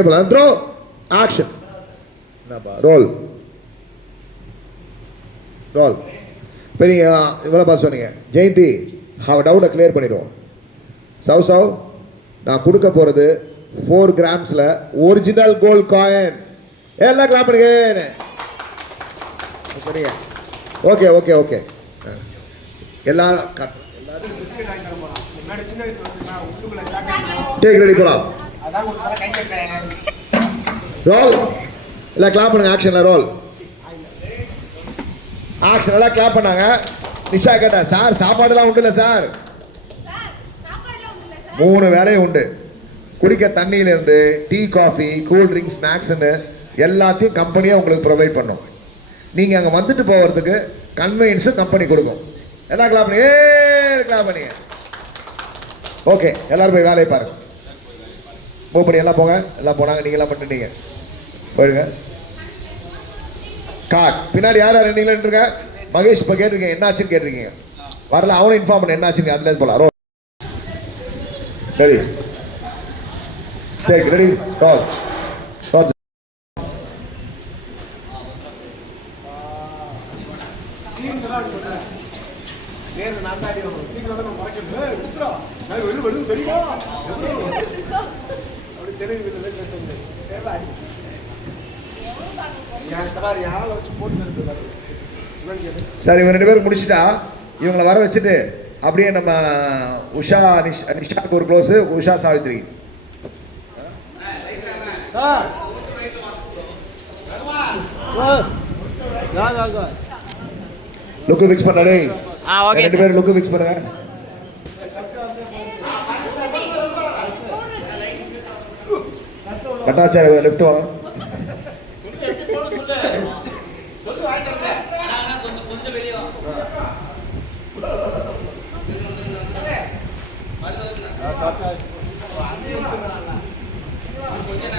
அங்கே போகலாம். Throw action. என்னப்பா ரோல் ரோல். இப்போ நீங்கள் இவ்வளோ பார்த்து சொன்னீங்க. ஜெயந்தி அவன் டவுட்டை கிளியர் பண்ணிடுவோம். சவ் நான் கொடுக்க போகிறது 4 கிராம்ஸில் ஒரிஜினல் கோல்ட் காயின். எல்லாம் கிளாப் பண்ணுங்க. Okay okay okay. எல்லாரும் டேக் ரெடி போலாம். ரோல். எல்லாம் கிளாப் பண்ணுங்க. ஆக்ஷன்ல ரோல். ஆக்ஷன் எல்லாம் கிளாப் பண்ணாங்க. நிஷா கேட்டா சார் சாப்பாடுலாம் உண்டு இல்லை சார்? 3 வேலையும் உண்டு. குடிக்க தண்ணியிலேருந்து டீ காஃபி கூல் ட்ரிங்க்ஸ் ஸ்நாக்ஸ்ன்னு எல்லாத்தையும் கம்பெனியாக உங்களுக்கு ப்ரொவைட் பண்ணும். நீங்கள் அங்கே வந்துட்டு போகிறதுக்கு கன்வீனியன்ஸும் கம்பெனி கொடுக்கும். எல்லாம் கிளாப் பண்ணி கிளாப் பண்ணிங்க. ஓகே எல்லோரும் போய் வேலையை பாருங்கள். மூவ் பண்ணி எல்லாம் போங்க. எல்லாம் போனாங்க. நீங்கள் எல்லாம் பண்ணிட்டீங்க. போயிடுங்க. காட் பின்னாடி யார் யார் ரெண்டிங்களா? மகேஷ் இப்போ கேட்டிருக்கீங்க என்னாச்சுன்னு கேட்டிருக்கீங்க. வரல அவனும் இன்ஃபார்ம் பண்ண என்னாச்சுன்னு. அதில் போகலாம். Ready take ready role. Sir இவங்க 2 பேரும் முடிச்சுட்டா இவங்களை வர வச்சுட்டு அப்படியே நம்ம உஷா நிஷாக்கு ஒரு க்ளோஸு. உஷா சாவித்ரி லுக்கு ஃபிக்ஸ் பண்ணடே. 2 பேரும் லுக்கு ஃபிக்ஸ் பண்ணுங்க. கட்டாச்சார லெஃப்ட் வாங்க. கொஞ்சம்